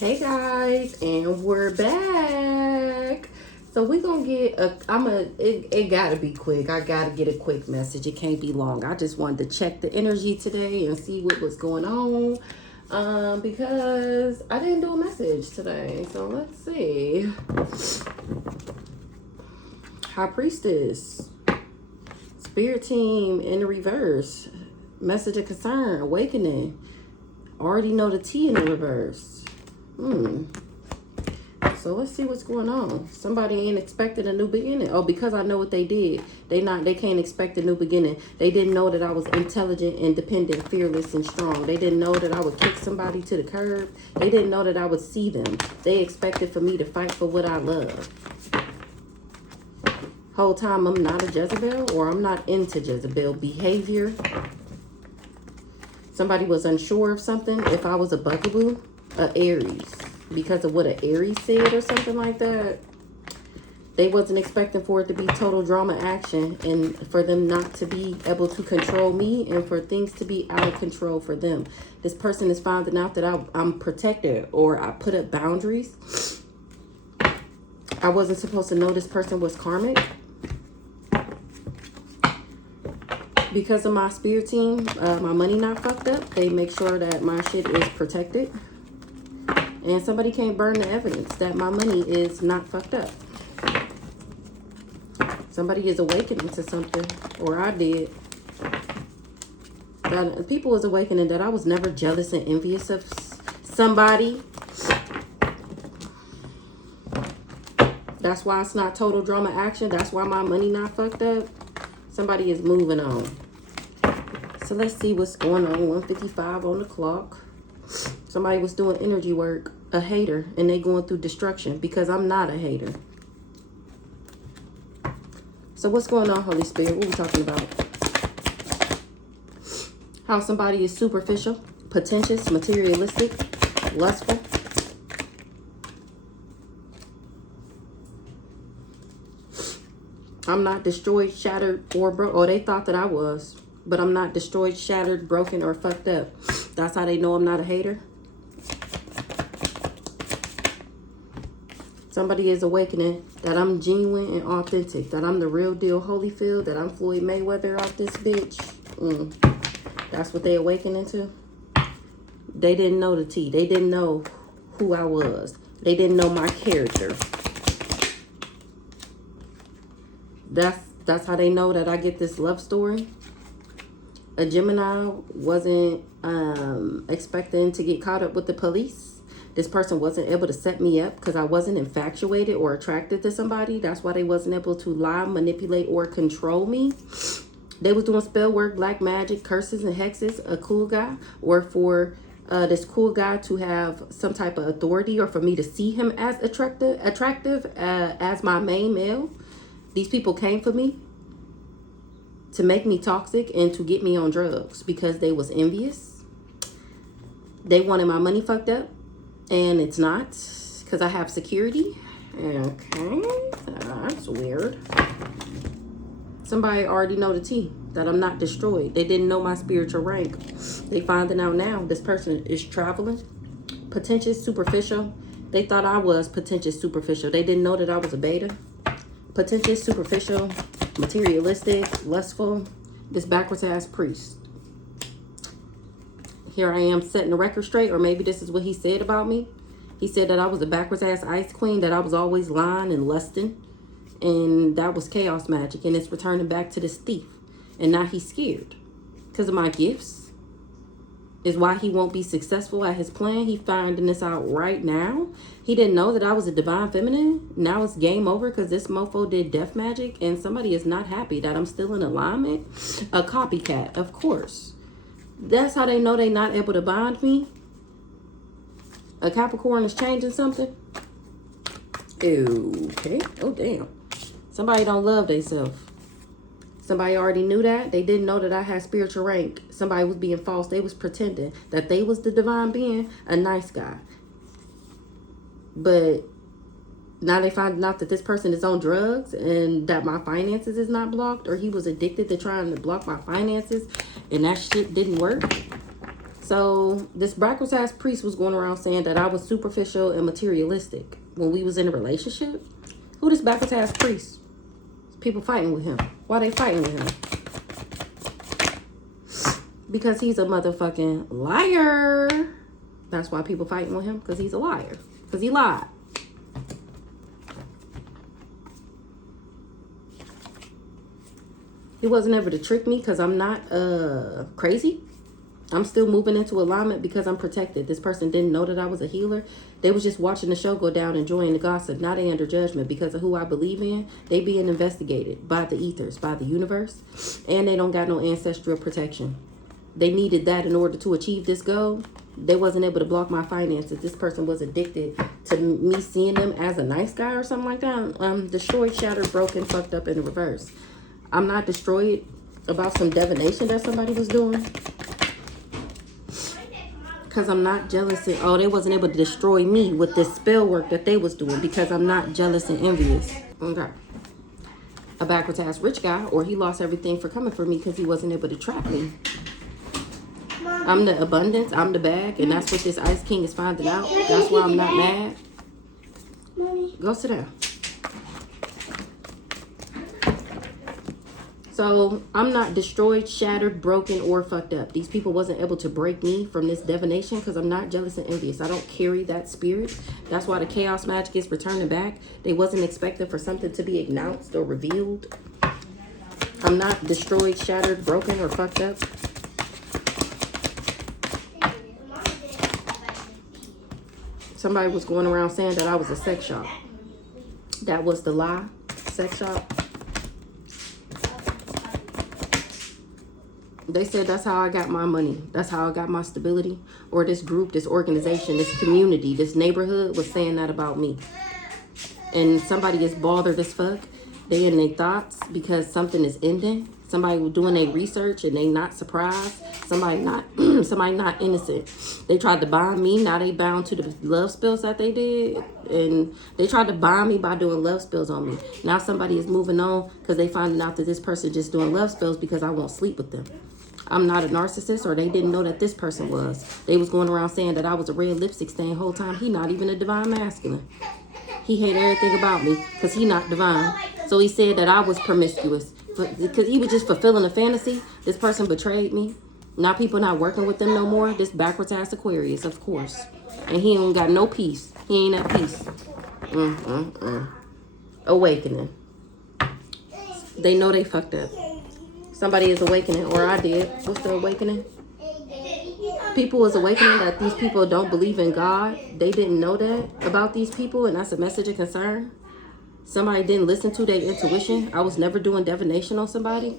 Hey guys, and we're back. So we're gonna get it gotta be quick. I gotta get a quick message. It can't be long. I just wanted to check the energy today and see what was going on. Because I didn't do a message today. So let's see. High Priestess. Spirit team in the reverse. Message of concern, awakening. Already know the T in the reverse. So let's see what's going on. Somebody ain't expecting a new beginning. Oh, because I know what they did. They can't expect a new beginning. They didn't know that I was intelligent, independent, fearless, and strong. They didn't know that I would kick somebody to the curb. They didn't know that I would see them. They expected for me to fight for what I love. Whole time I'm not a Jezebel, or I'm not into Jezebel behavior. Somebody was unsure of something. If I was a bugaboo, a Aries, because of what an Aries said or something like that. They wasn't expecting for it to be total drama action, and for them not to be able to control me, and for things to be out of control for them. This person is finding out that I'm protected, or I put up boundaries. I wasn't supposed to know this person was karmic. Because of my spirit team, my money not fucked up. They make sure that my shit is protected. And somebody can't burn the evidence that my money is not fucked up. Somebody is awakening to something, or I did. That people is awakening that I was never jealous and envious of somebody. That's why it's not total drama action. That's why my money not fucked up. Somebody is moving on. So let's see what's going on. 1:55 on the clock. Somebody was doing energy work, a hater, and they going through destruction because I'm not a hater. So what's going on, Holy Spirit? What are we talking about? How somebody is superficial, pretentious, materialistic, lustful. I'm not destroyed, shattered, or broke. Oh, they thought that I was. But I'm not destroyed, shattered, broken, or fucked up. That's how they know I'm not a hater. Somebody is awakening that I'm genuine and authentic. That I'm the real deal Holyfield. That I'm Floyd Mayweather out this bitch. That's what they awakening to. They didn't know the T. They didn't know who I was. They didn't know my character. That's how they know that I get this love story. A Gemini wasn't expecting to get caught up with the police. This person wasn't able to set me up because I wasn't infatuated or attracted to somebody. That's why they wasn't able to lie, manipulate, or control me. They was doing spell work, black magic, curses, and hexes. A cool guy, or for this cool guy to have some type of authority, or for me to see him as attractive as my main male. These people came for me to make me toxic and to get me on drugs because they was envious. They wanted my money fucked up, and it's not because I have security. Okay, that's weird. Somebody already know the T, that I'm not destroyed. They didn't know my spiritual rank. They finding out now. This person is traveling, pretentious, superficial. They thought I was pretentious, superficial. They didn't know that I was a beta. Pretentious, superficial, materialistic, lustful. This backwards ass priest. Here I am setting the record straight, or maybe this is what he said about me. He said that I was a backwards ass ice queen, that I was always lying and lusting, and that was chaos magic, and it's returning back to this thief. And now he's scared because of my gifts. Is why he won't be successful at his plan. He finding this out right now. He didn't know that I was a divine feminine. Now it's game over because this mofo did death magic, and somebody is not happy that I'm still in alignment. A copycat, of course. That's how they know they not able to bind me. A Capricorn is changing something. Okay. Oh, damn. Somebody don't love themselves. Somebody already knew that. They didn't know that I had spiritual rank. Somebody was being false. They was pretending that they was the divine being, a nice guy. But now they find out that this person is on drugs and that my finances is not blocked, or he was addicted to trying to block my finances and that shit didn't work. So this backwards ass priest was going around saying that I was superficial and materialistic when we was in a relationship. Who this backwards ass priest? People fighting with him. Why they fighting with him? Because he's a motherfucking liar. That's why people fighting with him, because he's a liar. Because he lied. He wasn't able to trick me because I'm not crazy. I'm still moving into alignment because I'm protected. This person didn't know that I was a healer. They was just watching the show go down, enjoying the gossip. Now they under judgment because of who I believe in. They being investigated by the ethers, by the universe. And they don't got no ancestral protection. They needed that in order to achieve this goal. They wasn't able to block my finances. This person was addicted to me seeing them as a nice guy or something like that. Destroyed, shattered, broken, fucked up in the reverse. I'm not destroyed about some divination that somebody was doing. Because I'm not jealous. They wasn't able to destroy me with this spell work that they was doing because I'm not jealous and envious. Okay. A backwards ass rich guy, or he lost everything for coming for me because he wasn't able to trap me. I'm the abundance, I'm the bag, and that's what this Ice King is finding out. That's why I'm not mad. Go sit down. So I'm not destroyed, shattered, broken, or fucked up. These people wasn't able to break me from this divination because I'm not jealous and envious. I don't carry that spirit. That's why the chaos magic is returning back. They wasn't expecting for something to be announced or revealed. I'm not destroyed, shattered, broken, or fucked up. Somebody was going around saying that I was a sex shop. That was the lie. Sex shop. They said that's how I got my money. That's how I got my stability. Or this group, this organization, this community, this neighborhood was saying that about me. And somebody is bothered as fuck. They in their thoughts because something is ending. Somebody was doing their research and they not surprised. Somebody not innocent. They tried to bind me. Now they bound to the love spells that they did. And they tried to bind me by doing love spells on me. Now somebody is moving on because they finding out that this person just doing love spells because I won't sleep with them. I'm not a narcissist, or they didn't know that this person was. They was going around saying that I was a red lipstick stain the whole time. He not even a divine masculine. He hated everything about me because he not divine. So he said that I was promiscuous. Because he was just fulfilling a fantasy. This person betrayed me. Now people not working with them no more. This backwards ass Aquarius, of course. And he ain't got no peace. He ain't at peace. Awakening. They know they fucked up. Somebody is awakening, or I did. What's the awakening? People is awakening that these people don't believe in God. They didn't know that about these people, and that's a message of concern. Somebody didn't listen to their intuition. I was never doing divination on somebody.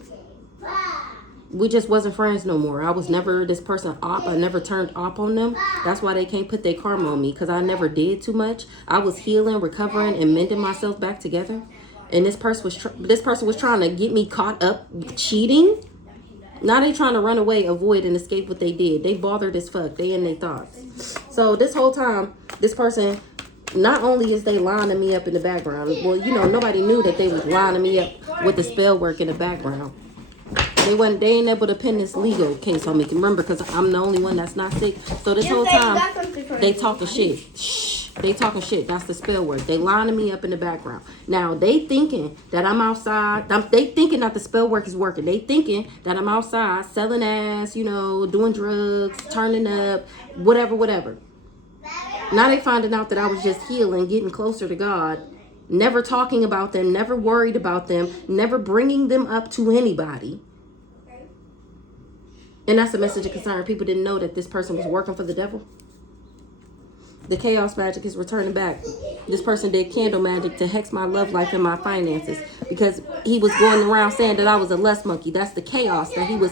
We just wasn't friends no more. I was never this person op. I never turned op on them. That's why they can't put their karma on me, because I never did too much. I was healing, recovering, and mending myself back together. And this person was trying to get me caught up cheating. Now they trying to run away, avoid, and escape what they did. They bothered as fuck. They in their thoughts. So this whole time, this person, not only is they lining me up in the background. Well, you know, nobody knew that they was lining me up with the spell work in the background. They ain't able to pin this legal case on me. Remember, because I'm the only one that's not sick. So this whole time, they talking shit. Shh. They talking shit. That's the spell work. They lining me up in the background. Now, they thinking that I'm outside. They thinking that the spell work is working. They thinking that I'm outside selling ass, you know, doing drugs, turning up, whatever. Now they finding out that I was just healing, getting closer to God, never talking about them, never worried about them, never bringing them up to anybody. And that's a message of concern. People didn't know that this person was working for the devil. The chaos magic is returning back. This person did candle magic to hex my love life and my finances because he was going around saying that I was a lust monkey. That's the chaos that he was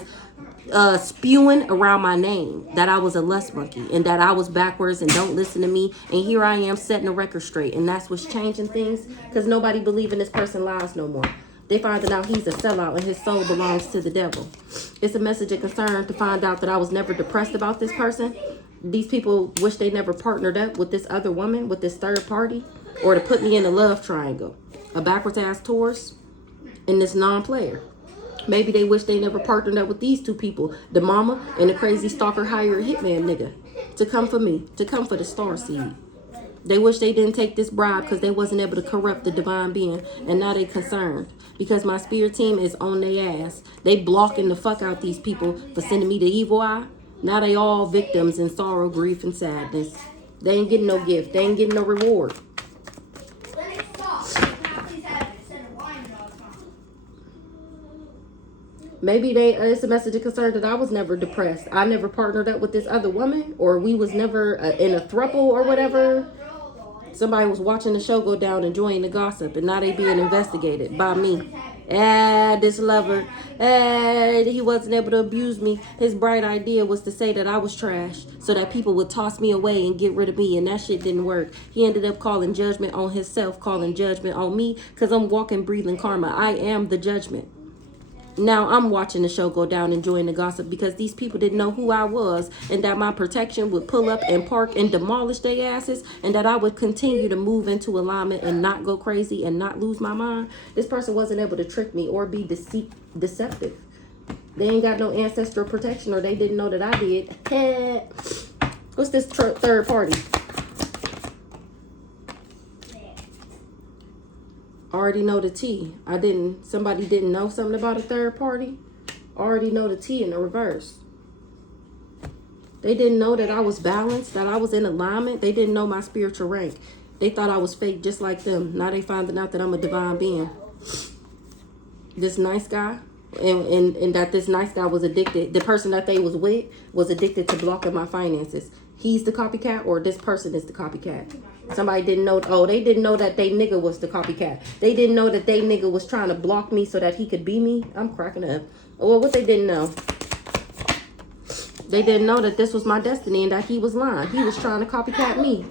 spewing around my name, that I was a lust monkey and that I was backwards and don't listen to me. And here I am setting the record straight. And that's what's changing things because nobody believing this person lies no more. They finding out he's a sellout and his soul belongs to the devil. It's a message of concern to find out that I was never depressed about this person. These people wish they never partnered up with this other woman, with this third party, or to put me in a love triangle. A backwards ass Taurus and this non-player. Maybe they wish they never partnered up with these two people, the mama and the crazy stalker hired hitman nigga, to come for me, to come for the star seed. They wish they didn't take this bribe because they wasn't able to corrupt the divine being, and now they concerned because my spirit team is on their ass. They blocking the fuck out these people for sending me the evil eye. Now they all victims in sorrow, grief, and sadness. They ain't getting no gift. They ain't getting no reward. Maybe it's a message of concern that I was never depressed. I never partnered up with this other woman, or we was never in a throuple or whatever. Somebody was watching the show go down, enjoying the gossip, and now they being investigated by me. This lover, he wasn't able to abuse me. His bright idea was to say that I was trash so that people would toss me away and get rid of me, and that shit didn't work. He ended up calling judgment on himself, calling judgment on me, because I'm walking, breathing karma. I am the judgment. Now I'm watching the show go down, enjoying the gossip, because these people didn't know who I was, and that my protection would pull up and park and demolish their asses, and that I would continue to move into alignment and not go crazy and not lose my mind. This person wasn't able to trick me or be deceptive. They ain't got no ancestral protection, or they didn't know that I did. What's this third party? Already know the T. Somebody didn't know something about a third party. Already know the T in the reverse. They didn't know that I was balanced, that I was in alignment. They didn't know my spiritual rank. They thought I was fake just like them. Now they finding out that I'm a divine being. This nice guy, and that this nice guy was addicted. The person that they was with was addicted to blocking my finances. He's the copycat, or this person is the copycat. Somebody didn't know. Oh, they didn't know that they nigga was the copycat. They didn't know that they nigga was trying to block me so that he could be me. I'm cracking up. Well, what they didn't know? They didn't know that this was my destiny and that he was lying. He was trying to copycat me.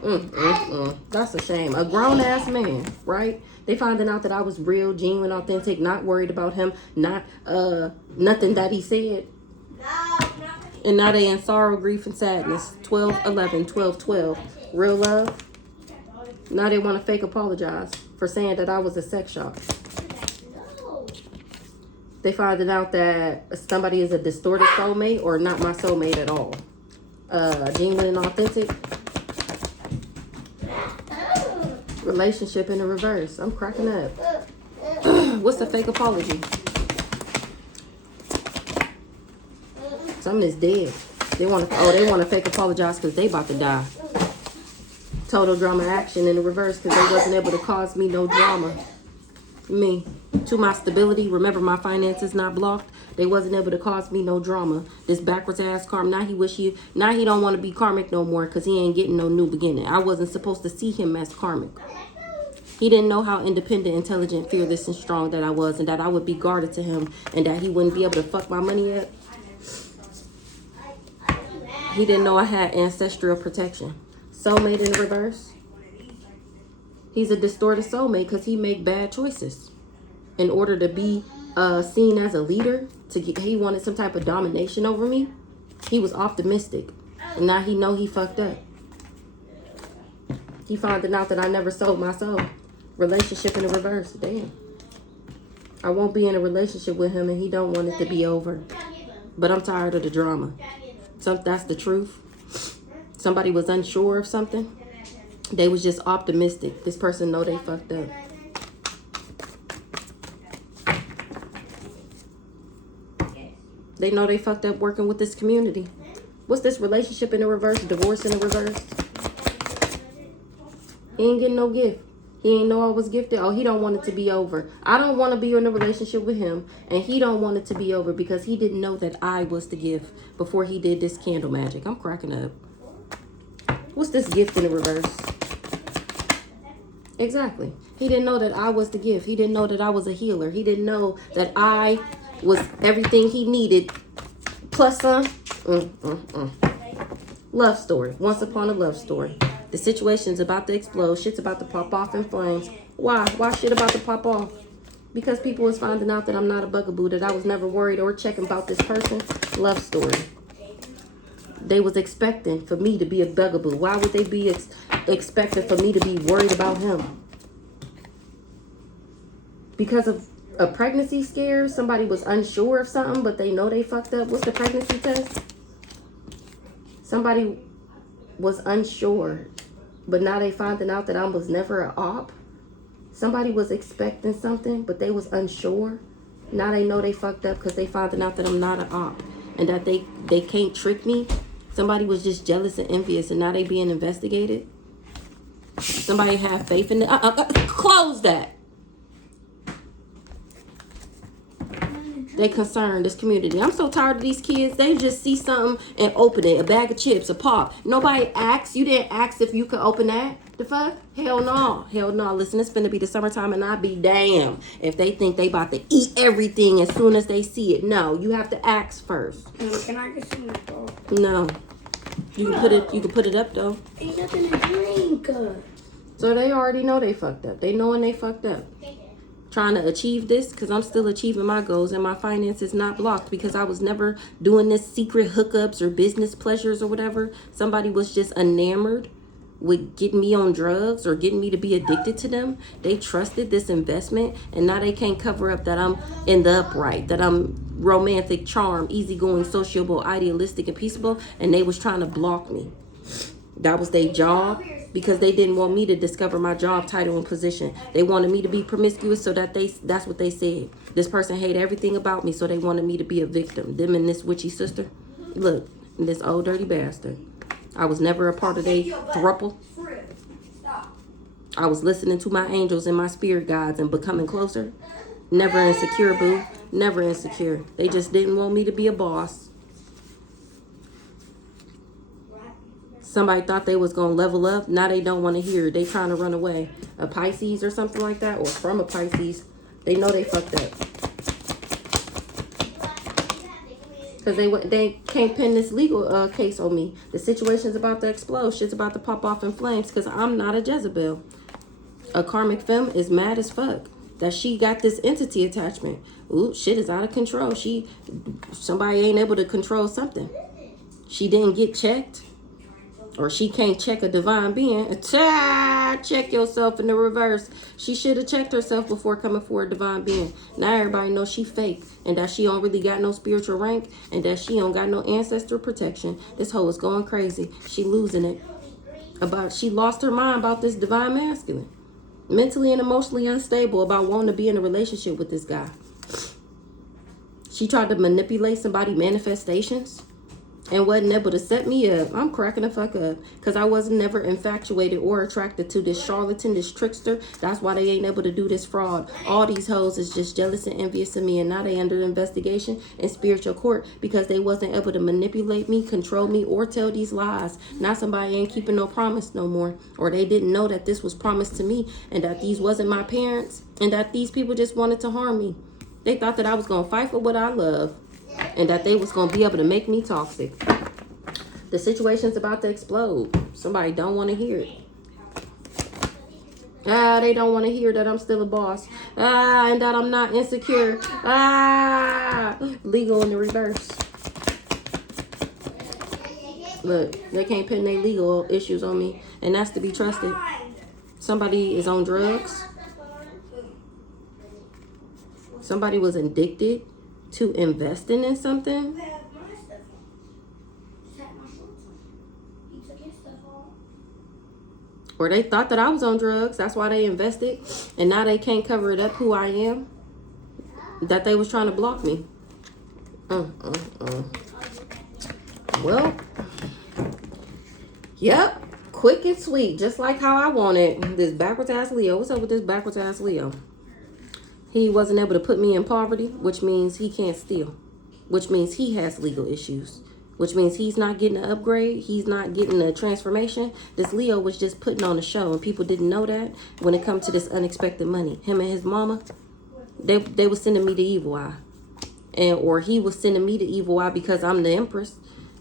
That's a shame. A grown-ass man, right? They finding out that I was real, genuine, authentic, not worried about him, not nothing that he said. And now they in sorrow, grief, and sadness. 12-11, 12-12. Real love. Now they want to fake apologize for saying that I was a sex shop. They finding out that somebody is a distorted soulmate or not my soulmate at all. Genuine and authentic. Relationship in the reverse. I'm cracking up. What's the fake apology? Something is dead. They want to fake apologize because they about to die. Total drama action in the reverse because they wasn't able to cause me no drama. Me. To my stability. Remember, my finances not blocked. They wasn't able to cause me no drama. This backwards ass karma. Now he don't want to be karmic no more because he ain't getting no new beginning. I wasn't supposed to see him as karmic. He didn't know how independent, intelligent, fearless, and strong that I was, and that I would be guarded to him, and that he wouldn't be able to fuck my money up. He didn't know I had ancestral protection. Soulmate in the reverse. He's a distorted soulmate because he make bad choices. In order to be seen as a leader, he wanted some type of domination over me. He was optimistic. And now he know he fucked up. He finding out that I never sold my soul. Relationship in the reverse. Damn. I won't be in a relationship with him and he don't want it to be over. But I'm tired of the drama. That's the truth. Somebody was unsure of something. They was just optimistic. This person know they fucked up. They know they fucked up working with this community. What's this relationship in the reverse? Divorce in the reverse? He ain't getting no gift. He ain't know I was gifted. Oh, he don't want it to be over. I don't want to be in a relationship with him. And he don't want it to be over because he didn't know that I was the gift before he did this candle magic. I'm cracking up. What's this gift in the reverse? Exactly. He didn't know that I was the gift. He didn't know that I was a healer. He didn't know that I was everything he needed. Plus some. Love story. Once upon a love story. The situation's about to explode. Shit's about to pop off in flames. Why? Why shit about to pop off? Because people was finding out that I'm not a bugaboo, that I was never worried or checking about this person. Love story. They was expecting for me to be a bugaboo. Why would they be expecting for me to be worried about him? Because of A pregnancy scare. Somebody was unsure of something, but they know they fucked up. What's the pregnancy test? Somebody was unsure, but now they finding out that I was never an op. Somebody was expecting something, but they was unsure. Now they know they fucked up because they finding out that I'm not an op. And that they can't trick me. Somebody was just jealous and envious, and now they being investigated. Somebody have faith in it. Close that. They concerned this community. I'm so tired of these kids. They just see something and open it. A bag of chips, a pop. Nobody asks. You didn't ask if you could open that. The fuck? Hell no. Hell no. Listen, it's finna be the summertime, and I be damn if they think they about to eat everything as soon as they see it. No, you have to ask first. Can I get some more? No. You can put it. You can put it up though. Ain't nothing to drink. So they already know they fucked up. They knowing they fucked up. Trying to achieve this because I'm still achieving my goals, and my finances not blocked because I was never doing this secret hookups or business pleasures or whatever. Somebody was just enamored with getting me on drugs or getting me to be addicted to them. They trusted this investment, and now they can't cover up that I'm in the upright, that I'm romantic, charm, easygoing, sociable, idealistic, and peaceable, and they was trying to block me. That was their job, because they didn't want me to discover my job title and position. They wanted me to be promiscuous, so that's what they said. This person hated everything about me, so they wanted me to be a victim. Them and this witchy sister. Look, this old dirty bastard. I was never a part of their throuple. I was listening to my angels and my spirit guides and becoming closer. Never insecure, boo. Never insecure. They just didn't want me to be a boss. Somebody thought they was going to level up. Now they don't want to hear it. They trying to run away. A Pisces or something like that, or from a Pisces. They know they fucked up. Because they can't pin this legal case on me. The situation's about to explode. Shit's about to pop off in flames because I'm not a Jezebel. A karmic femme is mad as fuck that she got this entity attachment. Ooh, shit is out of control. Somebody ain't able to control something. She didn't get checked. Or she can't check a divine being. Check yourself in the reverse. She should have checked herself before coming for a divine being. Now everybody knows she fake. And that she don't really got no spiritual rank. And that she don't got no ancestral protection. This hoe is going crazy. She losing it. She lost her mind about this divine masculine. Mentally and emotionally unstable about wanting to be in a relationship with this guy. She tried to manipulate somebody's manifestations. And wasn't able to set me up. I'm cracking the fuck up. Because I wasn't never infatuated or attracted to this charlatan, this trickster. That's why they ain't able to do this fraud. All these hoes is just jealous and envious of me. And now they under investigation in spiritual court. Because they wasn't able to manipulate me, control me, or tell these lies. Now somebody ain't keeping no promise no more. Or they didn't know that this was promised to me. And that these wasn't my parents. And that these people just wanted to harm me. They thought that I was going to fight for what I love. And that they was going to be able to make me toxic. The situation's about to explode. Somebody don't want to hear it. They don't want to hear that I'm still a boss. And that I'm not insecure. Legal in the reverse. Look, they can't pin their legal issues on me. And that's to be trusted. Somebody is on drugs. Somebody was addicted to investing in something. Or they thought that I was on drugs. That's why they invested. And now they can't cover it up who I am. That they was trying to block me. Well. Yep. Quick and sweet. Just like how I wanted. This backwards ass Leo. What's up with this backwards ass Leo? He wasn't able to put me in poverty, which means he can't steal, which means he has legal issues, which means he's not getting an upgrade. He's not getting a transformation. This Leo was just putting on a show, and people didn't know that when it comes to this unexpected money. Him and his mama, they was sending me the evil eye, or he was sending me the evil eye because I'm the empress.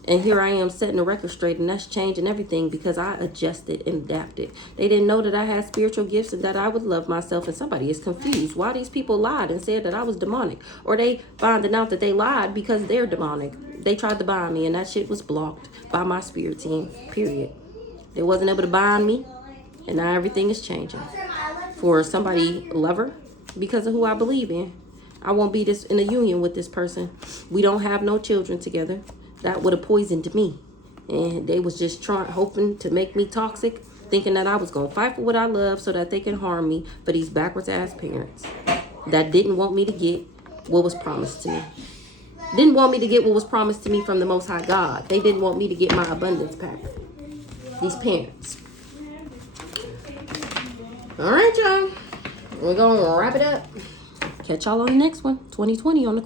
And here I am setting the record straight, and that's changing everything because I adjusted and adapted. They didn't know that I had spiritual gifts and that I would love myself, and somebody is confused. Why these people lied and said that I was demonic? Or they finding out that they lied because they're demonic. They tried to bind me, and that shit was blocked by my spirit team, period. They wasn't able to bind me, and now everything is changing. For somebody lover, because of who I believe in. I won't be in a union with this person. We don't have no children together. That would have poisoned me. And they was just hoping to make me toxic, thinking that I was going to fight for what I love so that they can harm me for these backwards ass parents that didn't want me to get what was promised to me. Didn't want me to get what was promised to me from the Most High God. They didn't want me to get my abundance pack. These parents. All right, y'all. We're going to wrap it up. Catch y'all on the next one. 2020 on the